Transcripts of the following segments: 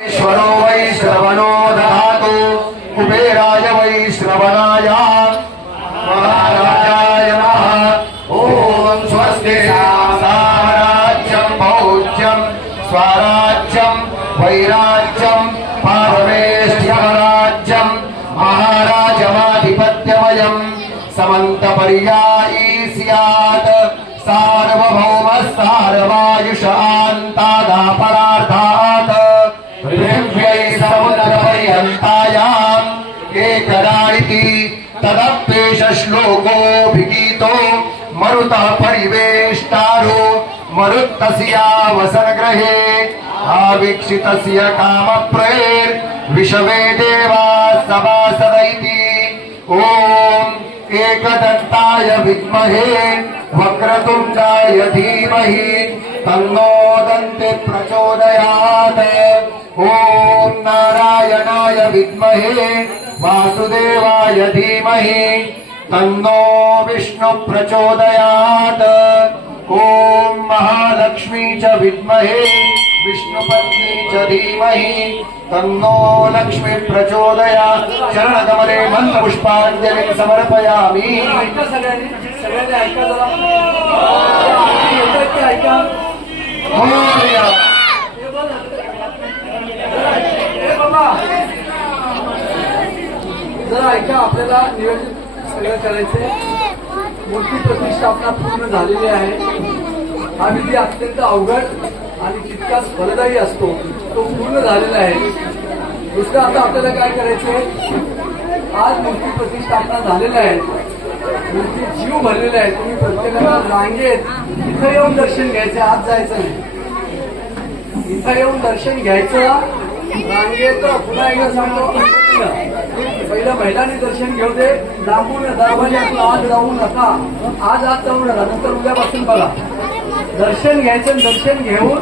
ईश्वरो वै श्रवणो दधातु कुबेराय वै श्रवणाय महाराजाय नमः। ओम स्वस्ति साम्राज्यं भोज्यं स्वराज्यं वैराज्यं पारमेष्ठ्यमराज्यं महाराजमाधिपत्यमयं समन्तपर्यायी स्यात् सार्वभौमस्सार्वायुषान्तादापरार्थात् पृथिव्यै समुद्रपर्यन्तायाम् एकराणिति तदप्येष श्लोकोऽभिगीतो मरुतः परिवेष्टारो मरुत्तस्यावसनग्रहे आवीक्षितस्य कामप्रैर्विषवे देवाः सभासदैति। ओम एकदन्ताय विद्महे वक्रतुण्डाय धीमहि तन्नो दन्ति प्रचोदयात्। ओम नारायणाय विद्महे वासुदेवाय धीमहि तन्नो विष्णु प्रचोदयात्। ओम महालक्ष्मी च विद्महे विष्णुपत्नी च धीमहि तन्नो लक्ष्मी प्रचोदयात्। चरणकमले मन्त्रपुष्पाञ्जलिं समर्पयामि। जरा ऐका, आपल्याला नियोजन सगळं करायचंय। मूर्ती प्रतिष्ठापना पूर्ण झालेली आहे। हा विधी अत्यंत अवघड आणि तितकाच फलदायी असतो, तो पूर्ण झालेला आहे। दुसरं आता आपल्याला काय करायचंय, आज मूर्ती प्रतिष्ठापना झालेला आहे, मूर्ती जीव भरलेला आहे। तुम्ही प्रत्येकाला रांगेत इथं येऊन दर्शन घ्यायचं, आज जायचं नाही। इथं येऊन दर्शन घ्यायचं रांगेत। पुन्हा एकदा सांगतो, पहिल्या महिलांनी दर्शन घेऊ दे, लांबून दरवाज्यातून आज जाऊ नका, आज जाऊ नका, नंतर उद्यापासून बघा। दर्शन घ्यायचं, दर्शन घेऊन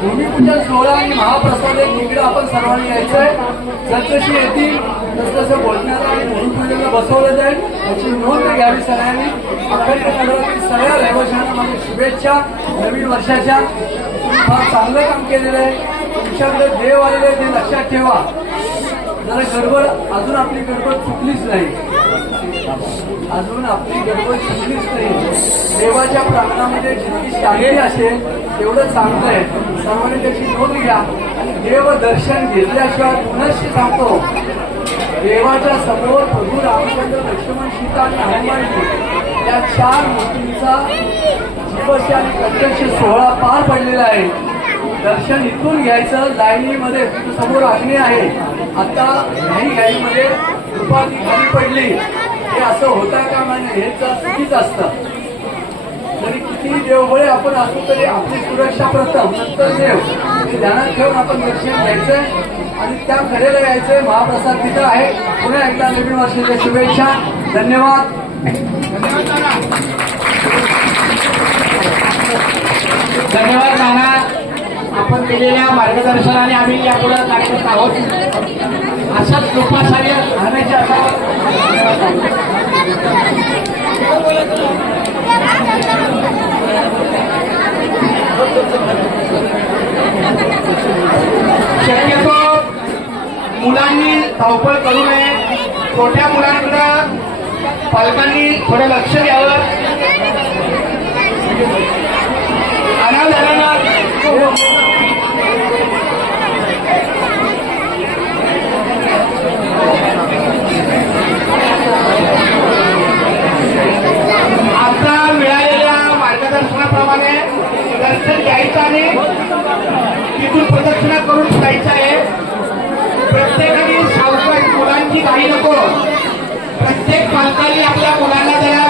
भूमिपूजन सोहळा आणि महाप्रसाद एक इकडे आपण सर्वांनी यायचंय। जसजशी येतील तसतसं भोजनाला आणि भूमिपूजनाला बसवलं जाईल, याची नोंद घ्यावी सगळ्यांनी। अखंड मंडळातील सगळ्या रहिवाशांना माझ्या शुभेच्छा नवीन वर्षाच्या। तुम्ही फार चांगलं काम केलेलं आहे, तुमच्याकडे देव आलेले आहे ते लक्षात ठेवा। जरा गडबड, अजून आपली गडबड चुकलीच नाही, अजून आपली गडबड चुकलीच नाही। देवाच्या प्रांगणामध्ये जितकी शांती असेल तेवढं चांगलं आहे। सर्वांनी त्याची नोंद घ्या आणि देव दर्शन घेतल्याशिवाय पुनश्च सांगतो, देवाच्या समोर प्रभू रामचंद्र, लक्ष्मण, सीता आणि हनुमानजी या 4 मूर्तींचा जीवस्य आणि प्रत्यक्ष सोहळा पार पडलेला आहे। दर्शन इथून घ्यायचं, लाईनीमध्ये समोर अग्नी आहे। आता नाही गाडीमध्ये उपाधी खाली पडली, हे असं होता का नाही, हे चुकीच असतं। तरी किती देवबळे आपण असतो तरी आपली सुरक्षा प्रथम, नंतर देव, हे ध्यानात ठेवून आपण दर्शन घ्यायचंय आणि त्या कडेला यायचंय। महाप्रसाद तिथं आहे। पुन्हा एकदा नवीन वर्षाच्या शुभेच्छा, धन्यवाद। धन्यवाद नाना, आपण दिलेल्या मार्गदर्शनाने आम्ही यापुढे कार्यरत आहोत। अशाच कृपाचार्य राहण्याची आता शक्यतो मुलांनी धावपळ करू नये, छोट्या मुलांकडे पालकांनी थोडं लक्ष द्यावं। अनाथांना आता मिळालेल्या मार्गदर्शनाप्रमाणे दर्शन घ्यायचं आणि तिथून प्रदक्षिणा करून जायचं आहे। प्रत्येकाने सावकाश, मुलांची घाई नको। प्रत्येक पालकांनी आपल्या मुलांना जरा